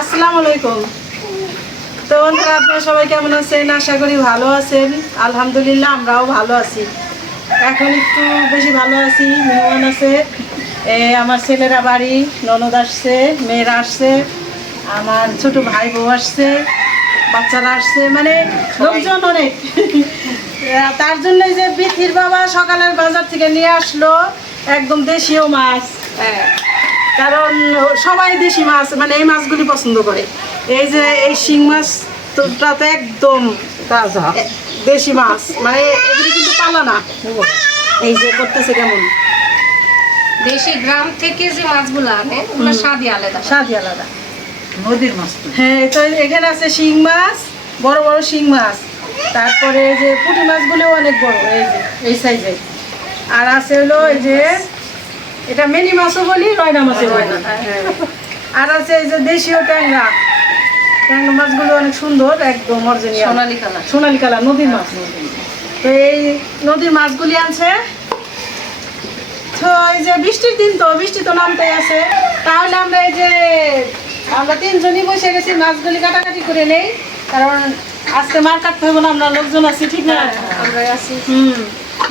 আসসালামু আলাইকুম। তো বন্ধুরা, আপনারা সবাই কেমন আছেন? আশা করি ভালো আছেন। আলহামদুলিল্লাহ, আমরাও ভালো আছি। এখন একটু বেশি ভালো আছি, মেহমান আছে। আমার ছেলেরা বাড়ি, ননদ আসছে, মেয়েরা আসছে, আমার ছোট ভাই বউ আসছে, বাচ্চারা আসছে মানে লোকজন অনেক। তার জন্য যে বিথির বাবা সকালের বাজার থেকে নিয়ে আসলো, একদম দেশীয় মাছ। কারণ সবাই দেশি মাছ মানে এই মাছগুলি পছন্দ করে। এই যে এই শিং মাছটা তো একদম তাজা দেশি মাছ মানে এগুলি কিন্তু পালা না। এই যে করতেছে কেমন? দেশি গ্রাম থেকে যে মাছগুলো আনে ওগুলো স্বাদই আলাদা। স্বাদই আলাদা। নদীর মাছ তো। হ্যাঁ তো এখানে আছে শিং মাছ বড় বড় শিং মাছ। তারপরে যে পুঁটি মাছগুলোও অনেক বড় এই যে এই সাইজে আর আছে হলো এই যে এটা মিনি মাছও বলি রয়না মাছও বলি। হ্যাঁ। আর আছে এই যে দেশীয় ট্যাংরা। ট্যাংরা মাছগুলো অনেক সুন্দর একদম অরিজিনাল সোনালি কালার। সোনালি কালার নদীর মাছ। তো এই নদীর মাছগুলি আনছে। তো এই যে বৃষ্টির দিন তো বৃষ্টি তো নামতেই আছে। তাহলে আমরা এই যে আমরা তিনজনই বসে গেছি মাছগুলি কাটাকাটি করে নেই। কারণ আজকে মার কাটতে হবে না আমরা লোকজন আছি ঠিক না? আমরা আছি। হুম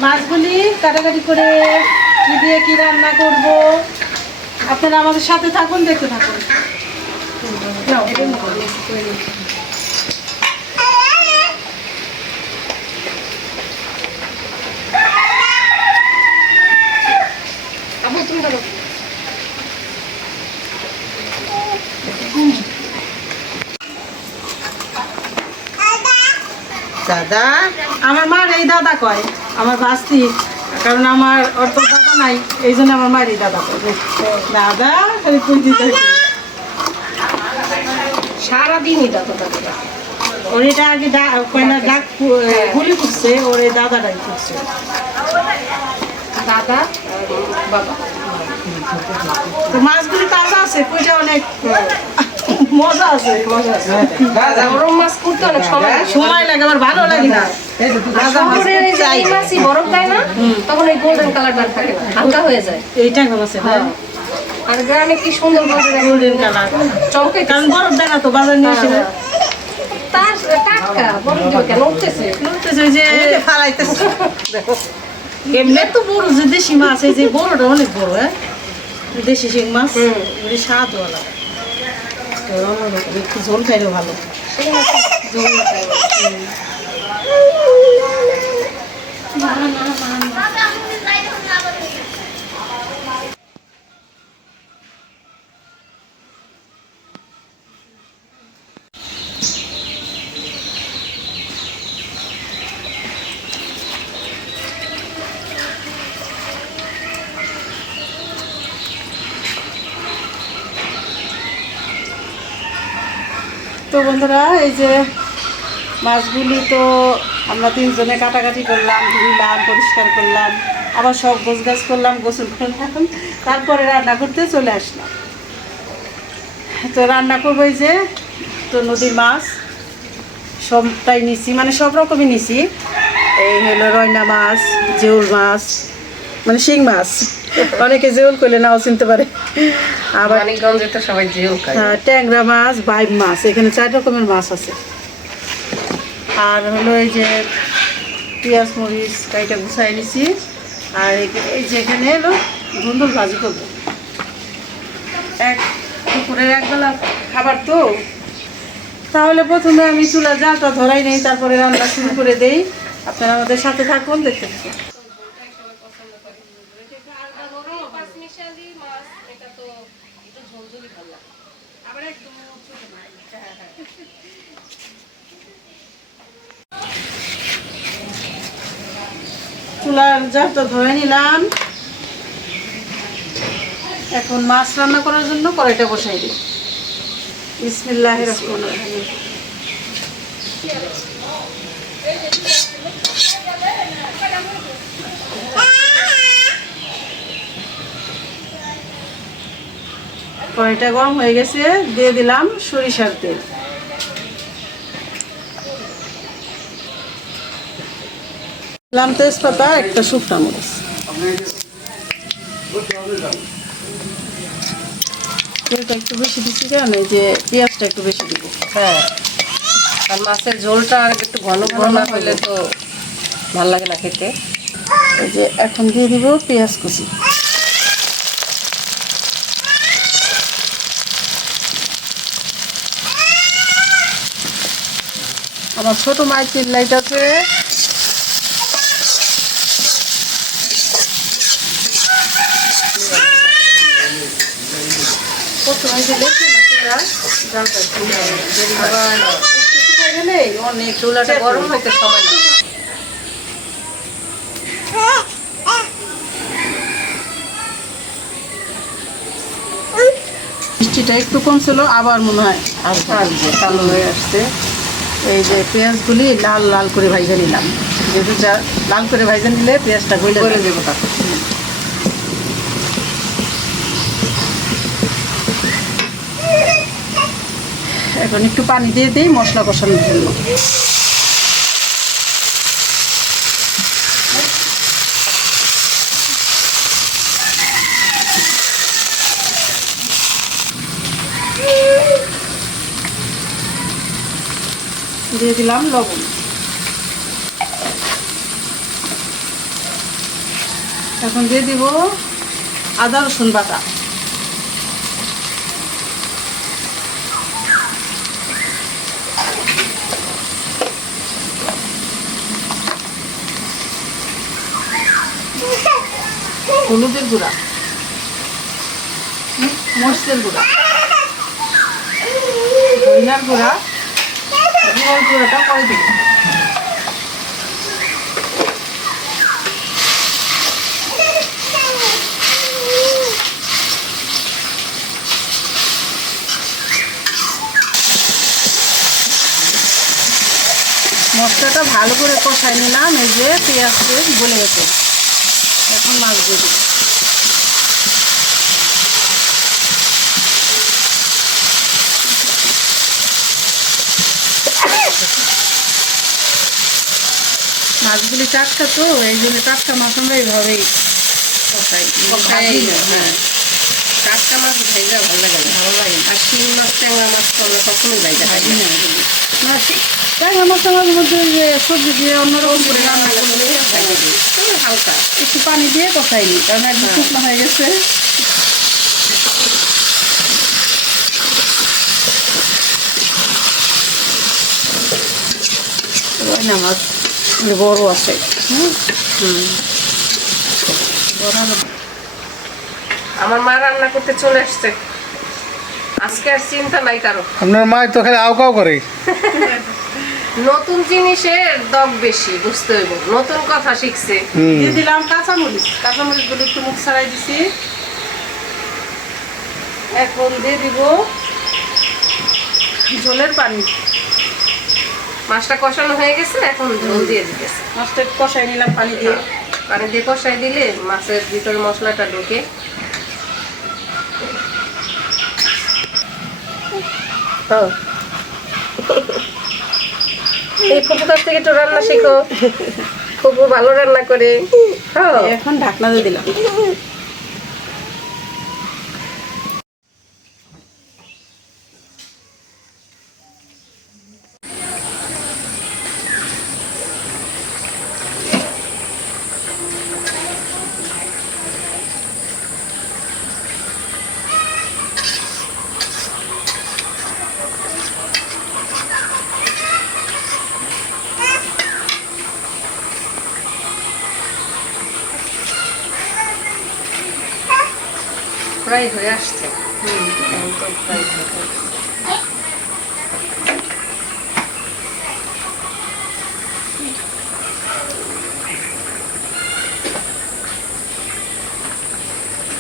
মাছগুলি কাটাকাটি করে কি দিয়ে কি রান্না করব? আপনারা আমাদের সাথে থাকুন দেখতে থাকুন। দাদা? আমার মা এই দাদা কয়? আমার বাস্তি কারণ আমার অর্থ দাদা নাই, এই জন্য আমার মার দাদা। দাদা, খালি তুই দিতে সারাদিনই দাদা দাদা ওর এটা আগে ডা- কয় না ডাক গুলি ফুটছে ওর এই দাদাটাই ফুটছে দাদা, বাবা। তো মাছগুলি তাজা আছে, কুইটা অনেক মজা আছে মজা আছে। গরম মাছ করতে অনেক সময় সময় লাগে আমার ভালো লাগে না। বরফ দেয় না তখন গোল্ডেন কালারটা থাকে হালকা হয়ে যায়। হ্যাঁ। আর গ্রামে কি সুন্দর গোল্ডেন কালার চমকে কারণ বরফ দেয় না তো বাজার নিয়ে এসে। তার টাটকা বরফ দিবে কেন উঠতেছে? বলতেছে যে ফালাইতেছে। দেখো। এমনি তো বড় যে দেশি মাছ এই যে বড়টা অনেক বড় হ্যাঁ? দেশি শিং মাছ হুম। ওই স্বাদ ভালো একটু ঝোল খাইলে ভালো ঝোল। তো বন্ধুরা, এই যে মাছগুলি তো আমরা তিনজনে কাটাকাটি করলাম, ধুইলাম, পরিষ্কার করলাম, আবার সব গোছ গাছ করলাম, গোসল করলাম, তারপরে রান্না করতে চলে আসলাম। তো রান্না করব এই যে, তো নদীর মাছ, সবটাই নিছি মানে সব রকমই নিছি। এই হলো রয়না মাছ জেউল মাছ মানে শিং মাছ। অনেকে জেউল করলে নাও চিনতে পারে। আবার মানিকগঞ্জে তো সবাই খায় হ্যাঁ, ট্যাংরা মাছ বাইব মাছ এখানে চার রকমের মাছ আছে। আর হলো এই যে পেঁয়াজ মরিচ কাইটা গুছাই নিছি। আর এই- এই যে এখানে এলো ধুন্দুল ভাজি করব। এক দুপুরের একবেলা খাবার তো। তাহলে প্রথমে আমি চুলা জালটা ধরাই নেই তারপরে রান্না শুরু করে দেই। আপনারা আমাদের সাথে থাকুন দেখতে থাকুন। চুলার জালটা ধরে নিলাম। এখন মাছ রান্না করার জন্য কড়াইটা বসাই দিই। বিসমিল্লাহ কড়াইটা গরম হয়ে গেছে, দিয়ে দিলাম সরিষার তেল। দিলাম তেজপাতা একটা শুকনা মরিচ। তেলটা একটু বেশি দিচ্ছি কেন? যে পেঁয়াজটা একটু বেশি দিব। হ্যাঁ। আর মাছের ঝোলটা আর একটু ঘন ঘন না হলে তো ভালো লাগে না খেতে। এই যে এখন দিয়ে দিব পেঁয়াজ কুচি। আমার ছোট মায়ের চিল্লাইটাছে মিষ্টিটা একটু কম ছিল আবার মনে হয় কালো হয়ে আসছে। এই যে পেঁয়াজগুলি লাল লাল করে ভাইজা নিলাম। যেহেতু লাল করে ভাইজা নিলে পেঁয়াজটা গলে করে দেবো তারপর। এখন একটু পানি দিয়ে দিই, মশলা কষানোর জন্য। দিয়ে দিলাম লবণ। এখন দিয়ে দিব আদা রসুন বাটা। হলুদের গুঁড়া। মরিচের গুঁড়া। ধনিয়ার গুঁড়া। জিরার গুঁড়াটা পরে দিব। মশলাটা ভালো করে কষাই নিলাম, এই যে পেঁয়াজ গলে গেছে। এখন মাছ দিয়ে দিই। মাছগুলি টাটকা তো এই জন্য টাটকা মাছ আমরা এইভাবেই হ্যাঁ। টাটকা মাছ ভেজা ভালো লাগে। লাগে আর শিং মাছ ট্যাংরা মাছ তো আমরা সবসময় ভেজা খাই না। এগুলি। না আমার মধ্যে যে সবজি দিয়ে অন্যরকম করে রান্না করলে হালকা। একটু পানি দিয়ে কষাই কারণ একদম শুকনো হয়ে গেছে। ওই মাছ বড় আছে। হুম। হুম। বড় আমার মা রান্না করতে চলে আসছে। আজকে আর চিন্তা নাই কারও। আপনার মায়ের তো খালি আউকাও করে। নতুন জিনিসের দগ বেশি বুঝতে হইব। নতুন কথা শিখছে। দিয়ে দিলাম কাঁচামরিচ কাঁচামরিচগুলো একটু মুখ ছাড়াই দিছি। এখন দিয়ে দিব ঝোলের পানি। মাছটা কষানো হয়ে গেছে এখন ঝোল দিয়ে দিতেছে। মাছটা কষাই নিলাম পানি দিয়ে। পানি দিয়ে কষাই দিলে মাছের ভিতরে মশলাটা ঢুকে। হ্যাঁ। এই ফুপুর কাছ থেকে একটু রান্না শিখো। ফুপু ভালো রান্না করে। হ্যাঁ। এখন ঢাকনা দিয়ে দিলাম। প্রায় হয়ে আসছে হুম তো প্রায় হয়ে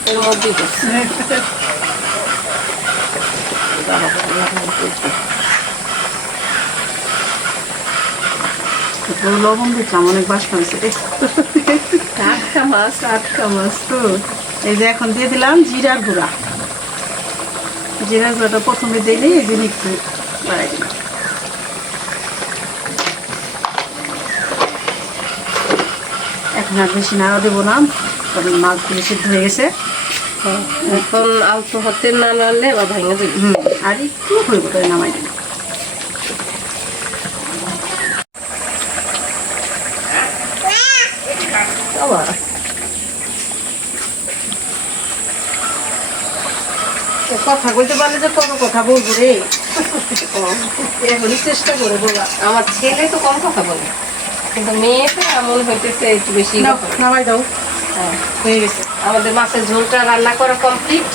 এর মধ্যেই লবণ দিচ্ছিলাম অনেক হয়েছে রে। টাটকা মাছ টাটকা মাছ তো এই যে এখন দিয়ে দিলাম জিরার গুঁড়া। জিরার গুঁড়াটা প্রথমে দিলে এই জন্য একটু বাড়াই দিলাম। এখন আর বেশি নাড়া দেবো না কারণ মাছগুলি সিদ্ধ হয়ে গেছে। এখন আলতো হাতে না নাড়লে বা ভেঙে হুম আর একটু করে নামাই দিন আবার কথা কইতে পারলে যে কত কথা বলব রে। এখনই চেষ্টা করে বলা। আমার ছেলে তো কম কথা বলে। কিন্তু মেয়েটা এমন হইতেছে একটু বেশি। নামাই দাও। হ্যাঁ। হয়ে গেছে। আমাদের মাছের ঝোলটা রান্না করা কমপ্লিট।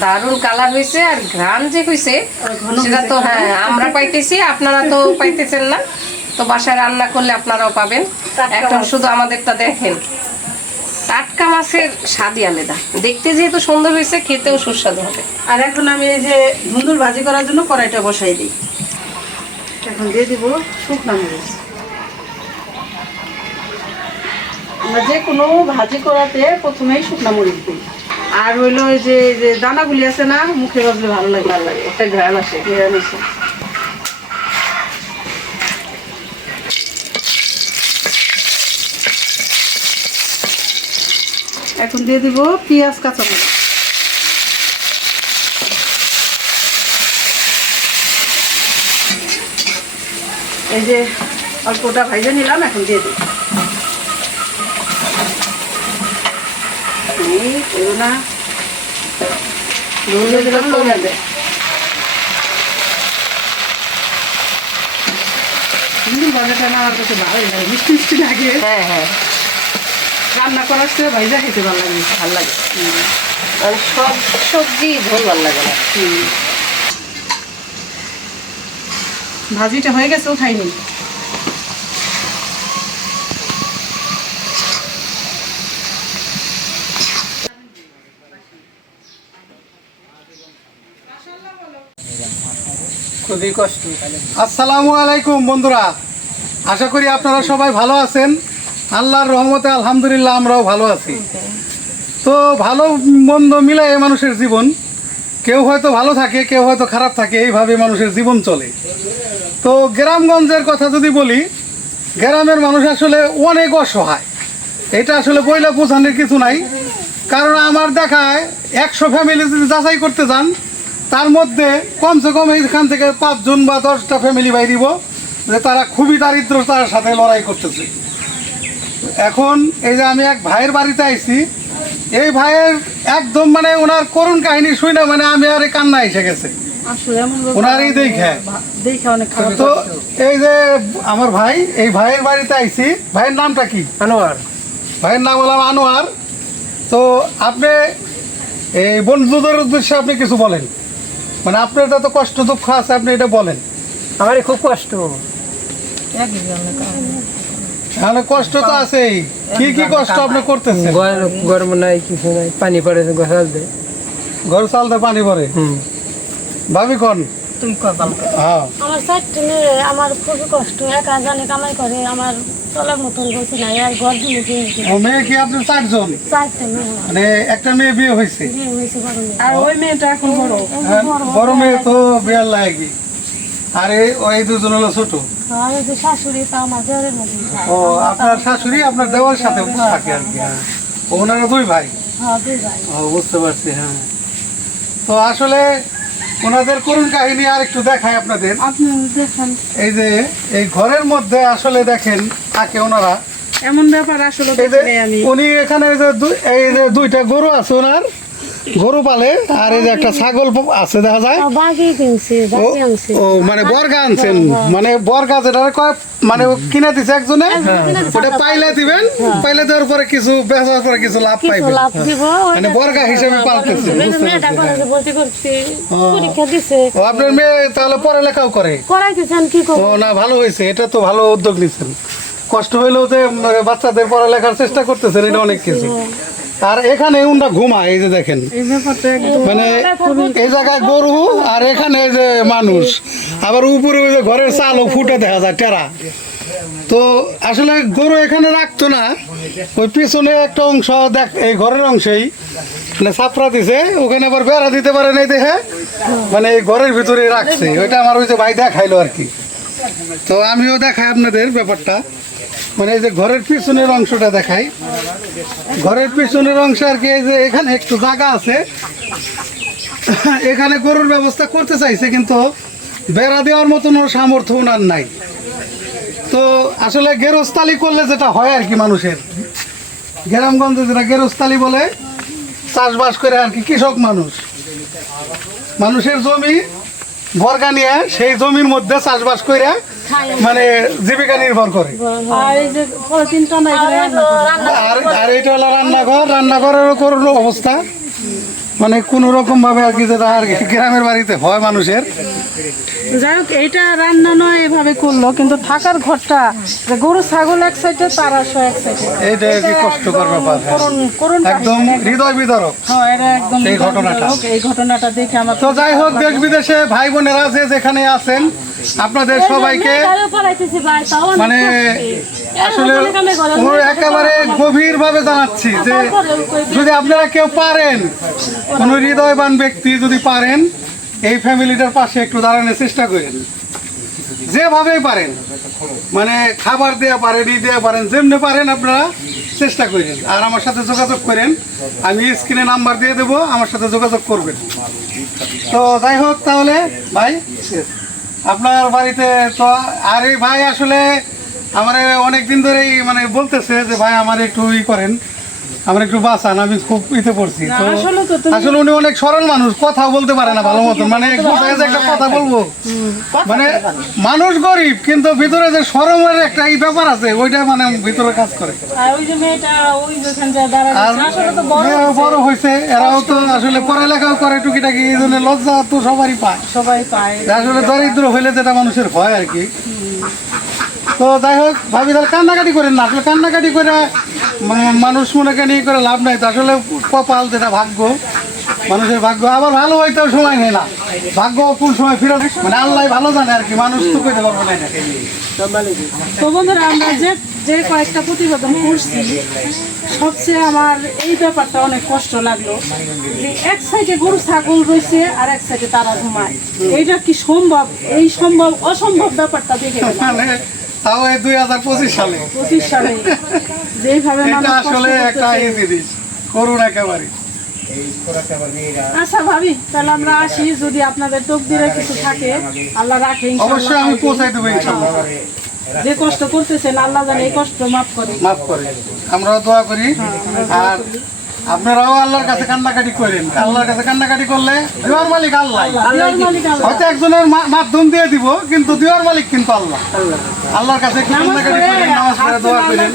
দারুণ কালার হয়েছে আর ঘ্রাণ যে হয়েছে সেটা তো হ্যাঁ আমরা পাইতেছি আপনারা তো পাইতেছেন না। তো বাসায় রান্না করলে আপনারাও পাবেন। এখন শুধু আমাদেরটা দেখেন। টাটকা মাছের স্বাদই আলাদা। দেখতে যেহেতু সুন্দর হয়েছে খেতেও সুস্বাদু হবে। আর এখন আমি এই যে ধুন্দুর ভাজি করার জন্য কড়াইটা বসাই দিই। এখন দিয়ে দিব শুকনা মরিচ। আমরা যে কোনো ভাজি করাতে প্রথমেই শুকনা মরিচ দিই। আর হইল যে দানাগুলি আছে না মুখে বাজলে ভালো লাগে। ভালো লাগে একটা ঘ্রাণ আসে। নিরামিষে এখন দিয়ে দিব পেঁয়াজ, কাঁচামরিচ। এই যে অল্পটা ভাইজে নিলাম, এখন দিয়ে দিই না। দিলাম মিষ্টি মিষ্টি লাগে। হ্যাঁ হ্যাঁ। রান্না করার চেয়ে ভাইজা খেতে ভালো লাগে ভালো লাগে। আর সব সবজি ঝোল ভালো লাগে না। ভাজিটা হয়ে গেছে খুবই কষ্ট। আসসালামু আলাইকুম বন্ধুরা আশা করি আপনারা সবাই ভালো আছেন। আল্লাহর রহমতে আলহামদুলিল্লাহ আমরাও ভালো আছি। তো ভালো মন্দ মিলায় মানুষের জীবন। কেউ হয়তো ভালো থাকে, কেউ হয়তো খারাপ থাকে, এইভাবে মানুষের জীবন চলে। তো গ্রামগঞ্জের কথা যদি বলি, গ্রামের মানুষ আসলে অনেক অসহায়। এটা আসলে বইলা বোঝানোর কিছু নাই। কারণ আমার দেখায় একশো ফ্যামিলি যদি যাচাই করতে যান, তার মধ্যে কমসে কম এইখান থেকে পাঁচজন বা দশটা ফ্যামিলি বাই দিব, যে তারা খুবই দারিদ্রতার সাথে লড়াই করতেছে। এখন এই যে আমি এক ভাইয়ের বাড়িতে আইছি এই ভাইয়ের একদম মানে ওনার করুণ কাহিনী শুই না মানে আমি আর কান্না এসে গেছে। আসলে এমন ওনার এই দেখে। তো এই যে আমার ভাই এই ভাইয়ের বাড়িতে আইছি। ভাইয়ের নামটা কি? আনোয়ার। ভাইয়ের নাম হলাম আনোয়ার। তো আপনি এই বন্ধুদের উদ্দেশ্যে আপনি কিছু বলেন। মানে আপনার যত কষ্ট দুঃখ আছে আপনি এটা বলেন। আমারই খুব কষ্ট। তাহলে কষ্ট তো আছেই। কি কি কষ্ট আপনি করতেছেন? গরম নাই কিছু নাই পানি পড়ে গোসাল দেয় ঘর চালতে পানি হুম। ভাবি কোন? তুই কপাল হ্যাঁ। আমার চারটে মেয়ে আমার খুবই কষ্ট একা জানে কামাই করে আমার চলার মতন না আর ঘর দিলে ও মেয়ে কি আপনি চারজন? চারটে মেয়ে মানে একটা মেয়ে বিয়ে হয়েছে? বিয়ে হয়েছে বড় মেয়ে। আর ওই মেয়েটা এখন বড়। হ্যাঁ, বড় মেয়ে তো বিয়ার আর ওই দুজন হলো ছোট। ও আপনার শাশুড়ি আপনার দেওয়ার সাথে থাকে আর কি হ্যাঁ। ওনারা দুই ভাই? হ্যাঁ ও বুঝতে পারছি হ্যাঁ। তো আসলে ওনাদের করুণ কাহিনী আর একটু দেখায় আপনাদের। এই যে এই ঘরের মধ্যে আসলে দেখেন থাকে ওনারা। এমন ব্যাপার আসলে উনি এখানে এই যে দুইটা গরু আছে ওনার। গরু পালে আর এই যে একটা ছাগল আছে দেখা যায়। ও মানে বর্গা আনছেন। মানে বর্গা যেটা কয় মানে কিনে দিছে একজনে ওটা পাইলে দিবেন পাইলে দেওয়ার পরে কিছু বেচার পরে কিছু লাভ দিব মানে বর্গা হিসেবে পালতেছে। আপনার মেয়ে তাহলে পড়ালেখাও করে? ও না ভালো হয়েছে এটা তো ভালো উদ্যোগ নিচ্ছেন কষ্ট হইলেও যে বাচ্চাদের পড়ালেখার চেষ্টা করতেছেন এটা অনেক কিছু। আর এখানে উনটা ঘুমায় এই যে দেখেন। মানে এই জায়গায় গরু আর এখানে এই যে মানুষ আবার উপরে ওই যে ঘরের চালও ফুটে দেখা যায় টেরা। তো আসলে গরু এখানে রাখতো না ওই পিছনে একটা অংশ দেখ এই ঘরের অংশেই মানে ছাপড়া দিছে ওখানে আবার বেড়া দিতে পারে নাই দেখে মানে এই ঘরের ভিতরে রাখছে। ওইটা আমার ওই যে ভাই দেখাইলো আর কি। তো আমিও দেখাই আপনাদের ব্যাপারটা। মানে এই যে ঘরের পিছনের অংশটা দেখাই। ঘরের পিছনের অংশ আর কি, এই যে এখানে একটু জায়গা আছে। এখানে গরুর ব্যবস্থা করতে চাইছে, কিন্তু বেড়া দেওয়ার মতন ওর সামর্থ্য ওনার নাই। তো আসলে গেরস্তালি করলে যেটা হয় আর কি মানুষের। গ্রামগঞ্জে যেটা গেরস্তালি বলে, চাষবাস করে আর কি কৃষক মানুষ। মানুষের জমি বর্গা নিয়ে সেই জমির মধ্যে চাষবাস করে মানে জীবিকা নির্ভর করে। আর এই যে পলিথিন টানা এগুলো রান্না করে। আর এটা হলো রান্নাঘর রান্নাঘরেরও করল অবস্থা। মানে কোনো রকম ভাবে আর কি আর গ্রামের বাড়িতে হয় মানুষের। যাই হোক এইটা রান্না নয় এভাবে করল কিন্তু থাকার ঘরটা যে গরু ছাগল এক সাইডে তারা সহ এক সাইডে। এইটা কি কষ্টকর ব্যাপার। হ্যাঁ। করুন করুন একদম হৃদয় বিদারক। হ্যাঁ এটা একদম এই ঘটনাটা। এই ঘটনাটা দেখে আমার তো যাই হোক দেশ বিদেশে ভাই বোনেরা যে যেখানে আছেন আপনাদের সবাইকে মানে আসলে একেবারে গভীর ভাবে জানাচ্ছি যে যদি আপনারা কেউ পারেন কোনো হৃদয়বান ব্যক্তি যদি পারেন এই ফ্যামিলিটার পাশে একটু দাঁড়ানোর চেষ্টা করেন। যেভাবেই পারেন। মানে খাবার দেওয়া পারেন ই দেওয়া পারেন যেমনি পারেন আপনারা চেষ্টা করেন। আর আমার সাথে যোগাযোগ করেন। আমি স্ক্রিনে নাম্বার দিয়ে দেবো আমার সাথে যোগাযোগ করবেন। তো যাই হোক তাহলে ভাই। আপনার বাড়িতে তো, আর এই ভাই আসলে আমার অনেক দিন ধরেই মানে বলতেছে যে ভাই আমার একটু ই করেন। আমার একটু বাঁচান আমি খুব ইতে পড়ছি। আসলে উনি অনেক সরল মানুষ কথা বলতে পারে না ভালো মতন। মানে একটা কথা বলব। মানে মানুষ গরিব কিন্তু ভিতরে যে সরমের একটা এই ব্যাপার আছে ওইটা মানে ভিতরে কাজ করে। আর বড় হয়েছে। এরাও তো আসলে পড়ালেখাও করে টুকিটাকি এই জন্য লজ্জা তো সবারই পায়। সবাই পায়। আসলে দরিদ্র হইলে যেটা মানুষের ভয় আর কি। তো যাই হোক ভাবি তাহলে কান্নাকাটি করেন না আসলে কান্নাকাটি করে মানুষ মনে কেন ই করে লাভ নাই। তো আসলে কপাল যেটা ভাগ্য মানুষের ভাগ্য। আবার ভালো হইতেও সময় নেই না। ভাগ্য কোন সময় ফিরত মানে আল্লাহ ভালো জানে আর কি মানুষ তো কইতে পারব না তো বন্ধুরা আমরা যে যে কয়েকটা প্রতিবেদন করছি সবচেয়ে আমার এই ব্যাপারটা অনেক কষ্ট লাগল যে এক সাইডে গরু ছাগল রয়েছে আর এক সাইডে তারা ঘুমায়। এইটা কি সম্ভব? এই সম্ভব অসম্ভব ব্যাপারটা দেখে মানে তাও এই দুই হাজার পঁচিশ সালে। পঁচিশ সালে। যেইভাবে এটা আসলে একটা এই জিনিস করুন একেবারে। আচ্ছা ভাবি তাহলে আমরা আসি যদি আপনাদের তকদিরে কিছু থাকে আল্লাহ রাখে ইনশাআল্লাহ। অবশ্যই আমি পৌঁছাই দেবো ইনশাল্লাহ যে কষ্ট করতেছেন আল্লাহ জানে এই কষ্ট মাফ করে। মাফ করে। আমরাও দোয়া করি। আর আপনারাও আল্লাহর কাছে কান্নাকাটি করেন। আল্লাহর কাছে কান্নাকাটি করলে দেওয়ার মালিক আল্লাহ। হয়তো একজনের মা- মাধ্যম দিয়ে দিব কিন্তু দেওয়ার মালিক কিন্তু আল্লাহ। আল্লাহর কাছে কান্নাকাটি করেন নামাজ পড়ে দোয়া করেন।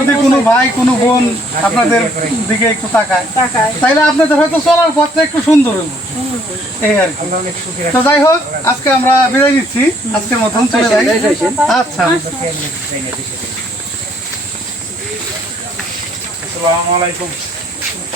যদি কোনো ভাই কোনো বোন আপনাদের দিকে একটু তাকায় তাইলে আপনাদের হয়তো চলার পথটা একটু সুন্দর হলো এই আর কি। তো যাই হোক আজকে আমরা বিদায় নিচ্ছি। আজকের মতন চলে যাই। আচ্ছা।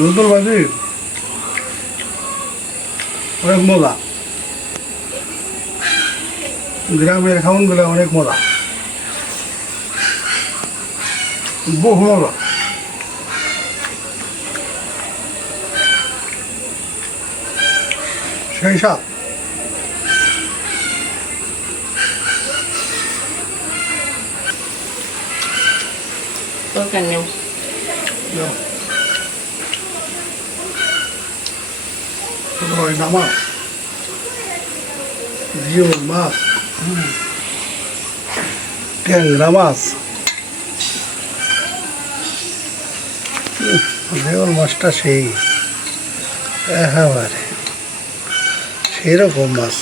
নতুন বাজি? অনেক মজা। গ্রামের খাউনগুলো অনেক মজা। বহু মজা। সেই সাত দরকার নেই ওই নামাজ জিওল মাছ ট্যাংরা মাছ জিওল মাছটা সেই একেবারে সেই রকম মাছ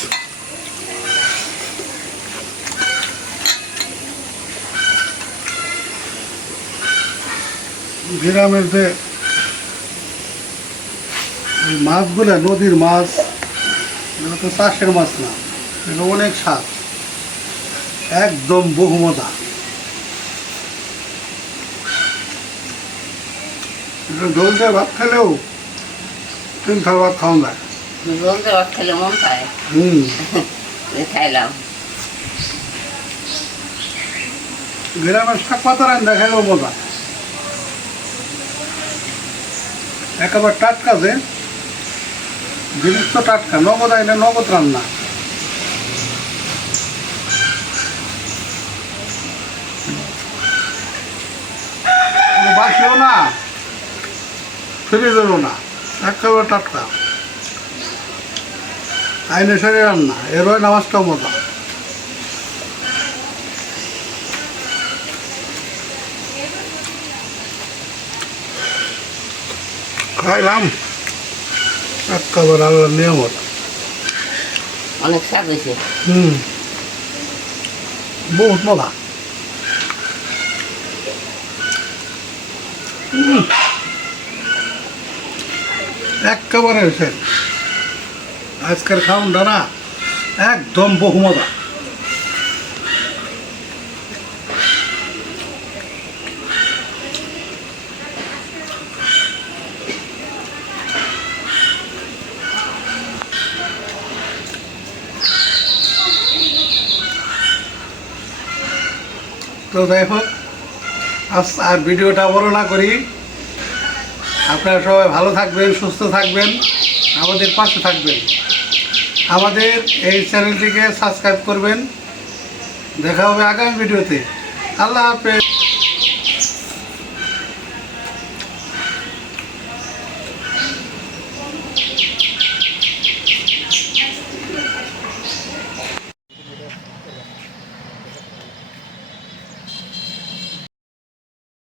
গ্রামের যে মাছগুলা নদীর মাছ এটা তো চাষের মাছ না এটা অনেক স্বাদ একদম বহুমতা ঝোল দিয়ে ভাত খেলেও তিন খাওয়া ভাত খাওয়া যায়। ভাত খেলে মন চায় হুম। এই খাইলাম। গ্রামের শাক পাতা রান্না খেলেও মজা। একেবারে টাটকা যে জিনিস টাটকা, নগদ আইলে নগদ রান্না। বাসিও না ফ্রিজেরও না, একেবারে টাটকা। আইনে সেরে রান্না এর ওই নামাজটাও মজা। খাইলাম। একেবারে আল্লাহ নিয়ামত। অনেক স্বাদ হয়েছে। হুম। বহুত মজা। একেবারে হয়েছে আজকের খাউনটা দাদা একদম বহু মজা। তো যাই হোক আর ভিডিওটা বড় না করি। আপনারা সবাই ভালো থাকবেন, সুস্থ থাকবেন, আমাদের পাশে থাকবেন। আমাদের এই চ্যানেলটিকে সাবস্ক্রাইব করবেন। দেখা হবে আগামী ভিডিওতে। আল্লাহ হাফেজ।